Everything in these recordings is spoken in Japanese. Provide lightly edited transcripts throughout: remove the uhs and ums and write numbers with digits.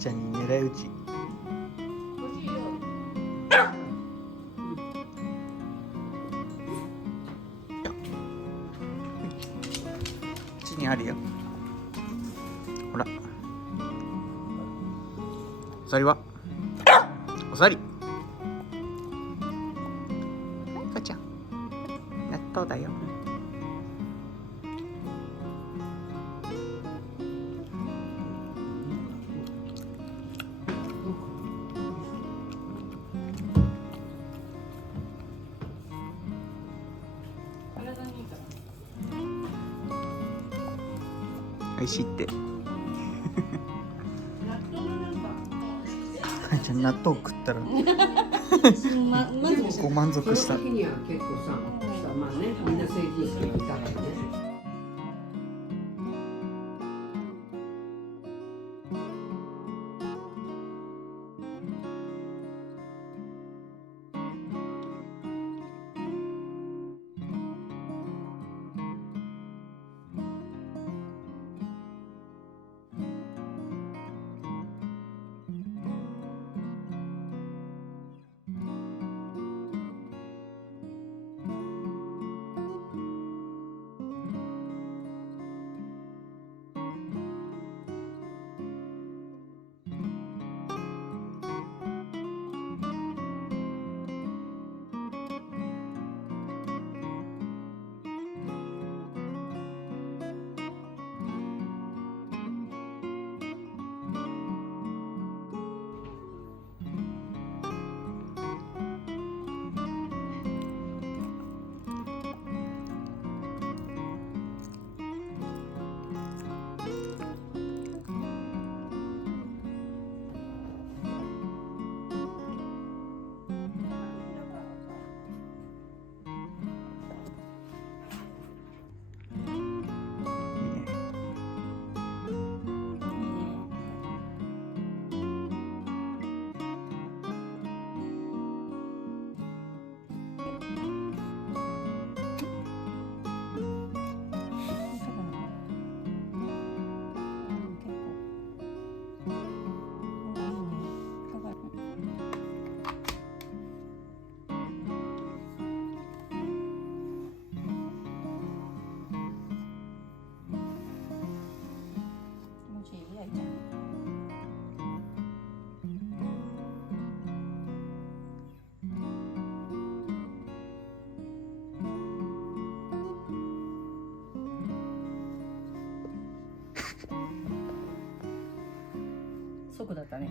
ちゃんに狙い撃ち。こっちにあるよ。ほら。おさりは。おさり。はい、かちゃん。納豆だよ。美味しいって。かいちゃん納豆食ったらご満足した。その時には結構さ、まあね、みんな成人式にいたからね。速だったね。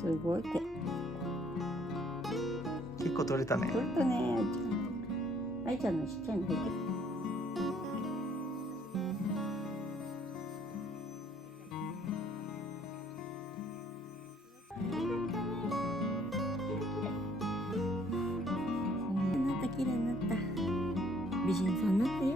すごい手。結構取れたね。取れたね、愛ちゃん。愛ちゃんのちっちゃいの出てる。綺麗になった。美人さんになったよ。